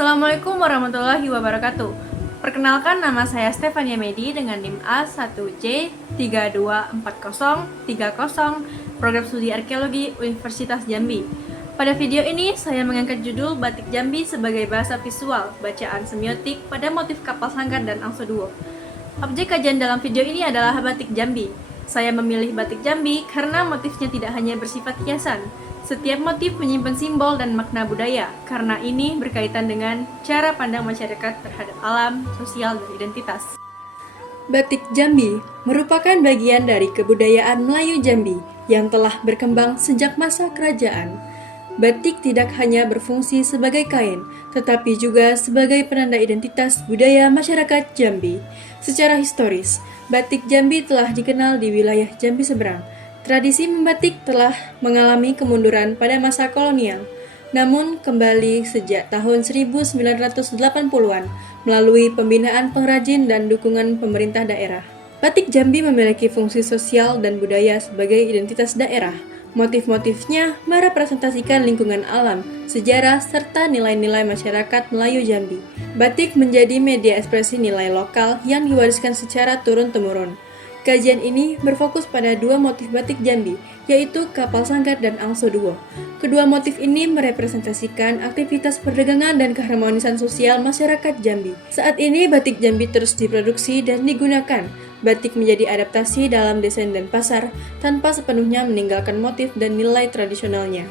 Assalamualaikum warahmatullahi wabarakatuh. Perkenalkan, nama saya Stefania Medi dengan NIM A1J324030, Program Studi Arkeologi Universitas Jambi. Pada video ini, saya mengangkat judul Batik Jambi sebagai bahasa visual, bacaan semiotik pada motif kapal sanggar dan angso duo. Objek kajian dalam video ini adalah batik Jambi. Saya memilih batik Jambi karena motifnya tidak hanya bersifat hiasan. Setiap motif menyimpan simbol dan makna budaya, karena ini berkaitan dengan cara pandang masyarakat terhadap alam, sosial, dan identitas. Batik Jambi merupakan bagian dari kebudayaan Melayu Jambi yang telah berkembang sejak masa kerajaan. Batik tidak hanya berfungsi sebagai kain, tetapi juga sebagai penanda identitas budaya masyarakat Jambi. Secara historis, batik Jambi telah dikenal di wilayah Jambi seberang. Tradisi membatik telah mengalami kemunduran pada masa kolonial, namun kembali sejak tahun 1980-an melalui pembinaan pengrajin dan dukungan pemerintah daerah. Batik Jambi memiliki fungsi sosial dan budaya sebagai identitas daerah. Motif-motifnya merepresentasikan lingkungan alam, sejarah, serta nilai-nilai masyarakat Melayu Jambi. Batik menjadi media ekspresi nilai lokal yang diwariskan secara turun-temurun. Kajian ini berfokus pada dua motif batik Jambi, yaitu kapal sanggar dan angso duo. Kedua motif ini merepresentasikan aktivitas perdagangan dan keharmonisan sosial masyarakat Jambi. Saat ini batik Jambi terus diproduksi dan digunakan. Batik menjadi adaptasi dalam desain dan pasar, tanpa sepenuhnya meninggalkan motif dan nilai tradisionalnya.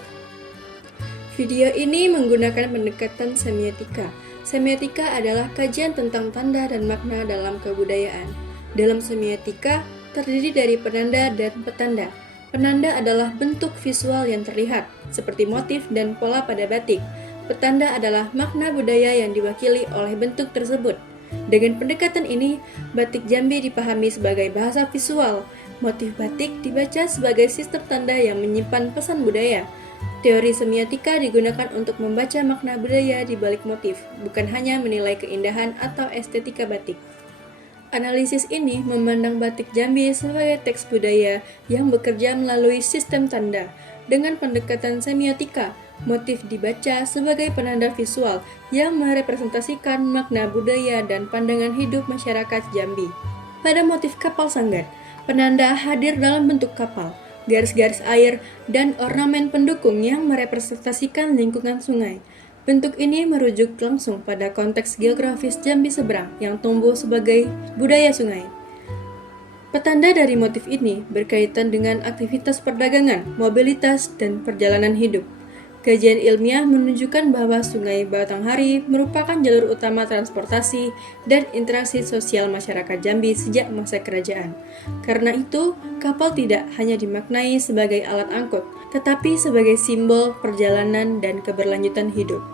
Video ini menggunakan pendekatan semiotika. Semiotika adalah kajian tentang tanda dan makna dalam kebudayaan. Dalam semiotika, terdiri dari penanda dan petanda. Penanda adalah bentuk visual yang terlihat, seperti motif dan pola pada batik. Petanda adalah makna budaya yang diwakili oleh bentuk tersebut. Dengan pendekatan ini, batik Jambi dipahami sebagai bahasa visual. Motif batik dibaca sebagai sistem tanda yang menyimpan pesan budaya. Teori semiotika digunakan untuk membaca makna budaya di balik motif, bukan hanya menilai keindahan atau estetika batik. Analisis ini memandang batik Jambi sebagai teks budaya yang bekerja melalui sistem tanda. Dengan pendekatan semiotika, motif dibaca sebagai penanda visual yang merepresentasikan makna budaya dan pandangan hidup masyarakat Jambi. Pada motif kapal sanggar, penanda hadir dalam bentuk kapal, garis-garis air, dan ornamen pendukung yang merepresentasikan lingkungan sungai. Bentuk ini merujuk langsung pada konteks geografis Jambi seberang yang tumbuh sebagai budaya sungai. Petanda dari motif ini berkaitan dengan aktivitas perdagangan, mobilitas, dan perjalanan hidup. Kajian ilmiah menunjukkan bahwa Sungai Batanghari merupakan jalur utama transportasi dan interaksi sosial masyarakat Jambi sejak masa kerajaan. Karena itu, kapal tidak hanya dimaknai sebagai alat angkut, tetapi sebagai simbol perjalanan dan keberlanjutan hidup.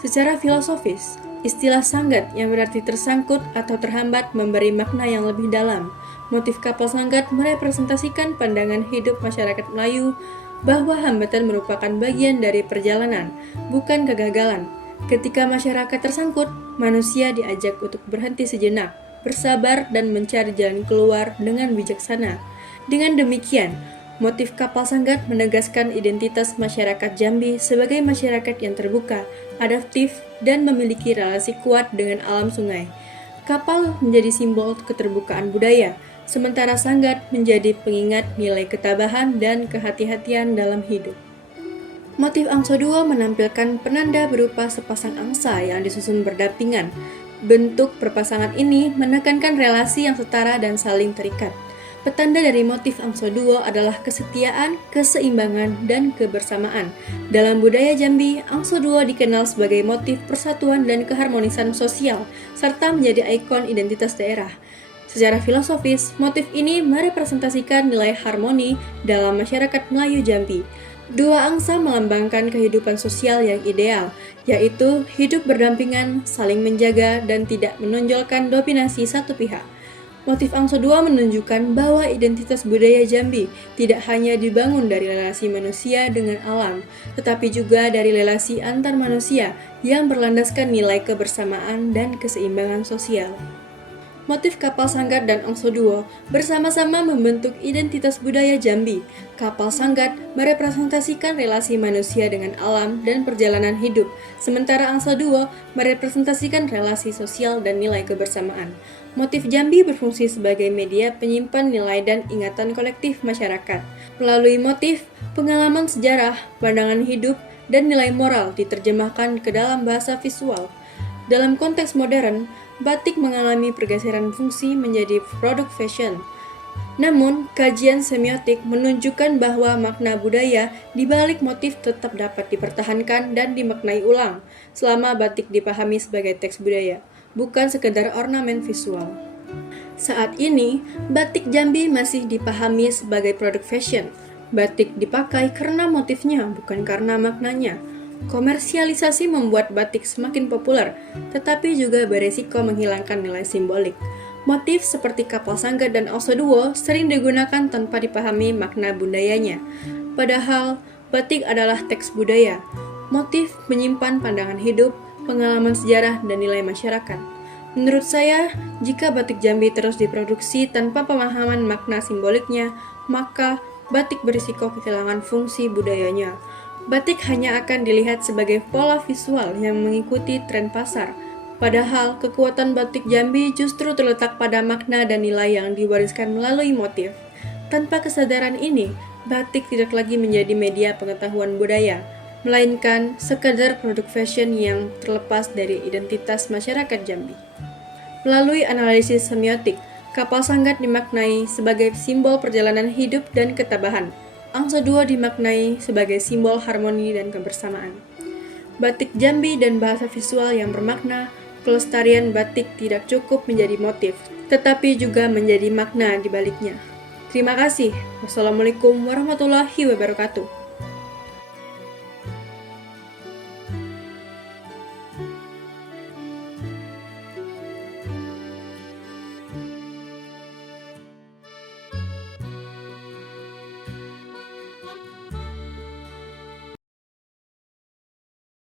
Secara filosofis, istilah sanggat yang berarti tersangkut atau terhambat memberi makna yang lebih dalam. Motif kapal sanggat merepresentasikan pandangan hidup masyarakat Melayu bahwa hambatan merupakan bagian dari perjalanan, bukan kegagalan. Ketika masyarakat tersangkut, manusia diajak untuk berhenti sejenak, bersabar dan mencari jalan keluar dengan bijaksana. Dengan demikian, motif kapal sanggat menegaskan identitas masyarakat Jambi sebagai masyarakat yang terbuka, adaptif, dan memiliki relasi kuat dengan alam sungai. Kapal menjadi simbol keterbukaan budaya, sementara sanggat menjadi pengingat nilai ketabahan dan kehati-hatian dalam hidup. Motif angso duo menampilkan penanda berupa sepasang angsa yang disusun berdampingan. Bentuk perpasangan ini menekankan relasi yang setara dan saling terikat. Petanda dari motif angso duo adalah kesetiaan, keseimbangan, dan kebersamaan. Dalam budaya Jambi, angso duo dikenal sebagai motif persatuan dan keharmonisan sosial, serta menjadi ikon identitas daerah. Secara filosofis, motif ini merepresentasikan nilai harmoni dalam masyarakat Melayu Jambi. Dua angsa melambangkan kehidupan sosial yang ideal, yaitu hidup berdampingan, saling menjaga, dan tidak menonjolkan dominasi satu pihak. Motif angso duo menunjukkan bahwa identitas budaya Jambi tidak hanya dibangun dari relasi manusia dengan alam, tetapi juga dari relasi antar manusia yang berlandaskan nilai kebersamaan dan keseimbangan sosial. motif kapal Sanggat dan Angso Duo bersama-sama membentuk identitas budaya Jambi. Kapal Sanggat merepresentasikan relasi manusia dengan alam dan perjalanan hidup, sementara Angso Duo merepresentasikan relasi sosial dan nilai kebersamaan. Motif Jambi berfungsi sebagai media penyimpan nilai dan ingatan kolektif masyarakat. Melalui motif, pengalaman sejarah, pandangan hidup, dan nilai moral diterjemahkan ke dalam bahasa visual. Dalam konteks modern, batik mengalami pergeseran fungsi menjadi produk fashion. Namun, kajian semiotik menunjukkan bahwa makna budaya di balik motif tetap dapat dipertahankan dan dimaknai ulang selama batik dipahami sebagai teks budaya, bukan sekedar ornamen visual. Saat ini, batik Jambi masih dipahami sebagai produk fashion. Batik dipakai karena motifnya, bukan karena maknanya. Komersialisasi membuat batik semakin populer, tetapi juga beresiko menghilangkan nilai simbolik. Motif seperti kapal Sanggat dan Angso Duo sering digunakan tanpa dipahami makna budayanya. Padahal, batik adalah teks budaya. Motif menyimpan pandangan hidup, pengalaman sejarah, dan nilai masyarakat. Menurut saya, jika batik Jambi terus diproduksi tanpa pemahaman makna simboliknya, maka batik berisiko kehilangan fungsi budayanya. Batik hanya akan dilihat sebagai pola visual yang mengikuti tren pasar. Padahal, kekuatan batik Jambi justru terletak pada makna dan nilai yang diwariskan melalui motif. Tanpa kesadaran ini, batik tidak lagi menjadi media pengetahuan budaya, melainkan sekadar produk fashion yang terlepas dari identitas masyarakat Jambi. Melalui analisis semiotik, kapal Sanggat dimaknai sebagai simbol perjalanan hidup dan ketabahan. Angso Duo dimaknai sebagai simbol harmoni dan kebersamaan. Batik Jambi dan bahasa visual yang bermakna, kelestarian batik tidak cukup menjadi motif, tetapi juga menjadi makna di baliknya. Terima kasih. Wassalamualaikum warahmatullahi wabarakatuh.